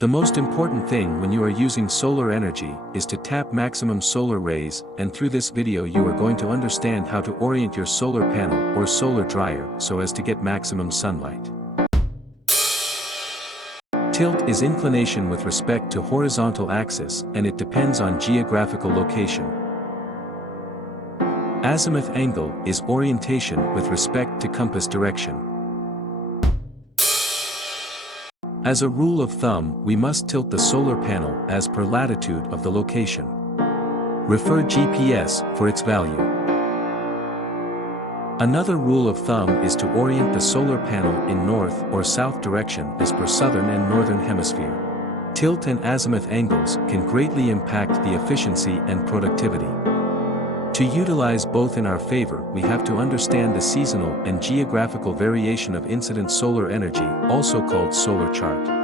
The most important thing when you are using solar energy is to tap maximum solar rays, and through this video you are going to understand how to orient your solar panel or solar dryer so as to get maximum sunlight. Tilt is inclination with respect to horizontal axis, and it depends on geographical location. Azimuth angle is orientation with respect to compass direction. As a rule of thumb, we must tilt the solar panel as per latitude of the location. Refer GPS for its value. Another rule of thumb is to orient the solar panel in north or south direction as per southern and northern hemisphere. Tilt and azimuth angles can greatly impact the efficiency and productivity. To utilize both in our favor, we have to understand the seasonal and geographical variation of incident solar energy, also called solar chart.